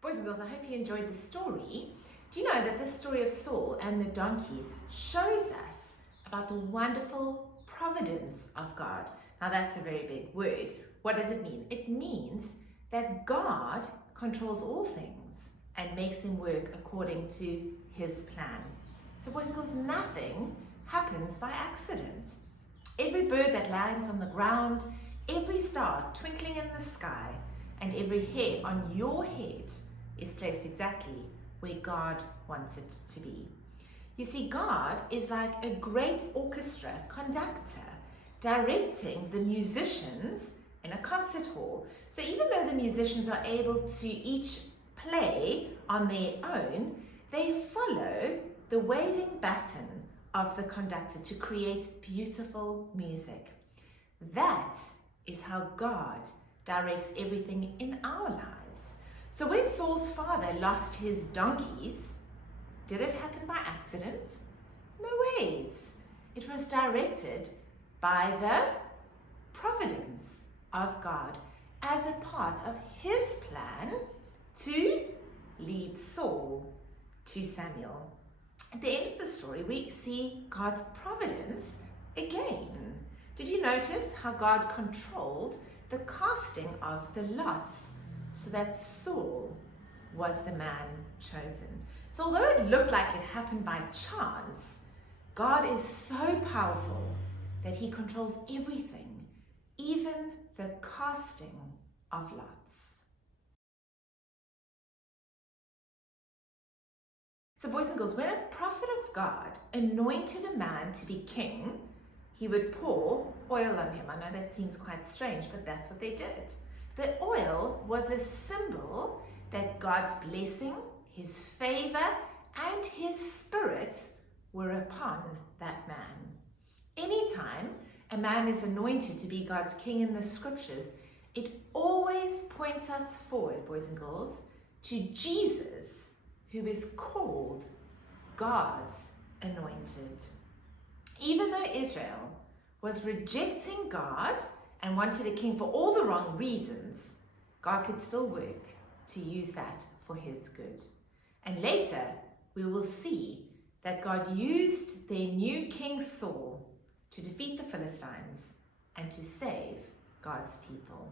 Boys and girls, I hope you enjoyed the story. Do you know that this story of Saul and the donkeys shows us about the wonderful providence of God? Now that's a very big word. What does it mean? It means that God controls all things and makes them work according to his plan. So boys and girls, nothing happens by accident. Every bird that lands on the ground, every star twinkling in the sky, and every hair on your head is placed exactly where God wants it to be. You see, God is like a great orchestra conductor directing the musicians in a concert hall. So even though the musicians are able to each play on their own, they follow the waving baton of the conductor to create beautiful music. That is how God directs everything in our lives. So when Saul's father lost his donkeys, did it happen by accident? No ways. It was directed by the providence of God as a part of his plan to lead Saul to Samuel. At the end of the story, we see God's providence again. Did you notice how God controlled the casting of the lots so that Saul was the man chosen? So although it looked like it happened by chance, God is so powerful that he controls everything, even the casting of lots. So boys and girls, when a prophet of God anointed a man to be king, he would pour oil on him. I know that seems quite strange, but that's what they did. The oil was a symbol that God's blessing, his favor, and his spirit were upon that man. Anytime a man is anointed to be God's king in the scriptures, it always points us forward, boys and girls, to Jesus, who is called God's anointed. Even though Israel was rejecting God and wanted a king for all the wrong reasons, God could still work to use that for his good. And later, we will see that God used their new king Saul to defeat the Philistines and to save God's people.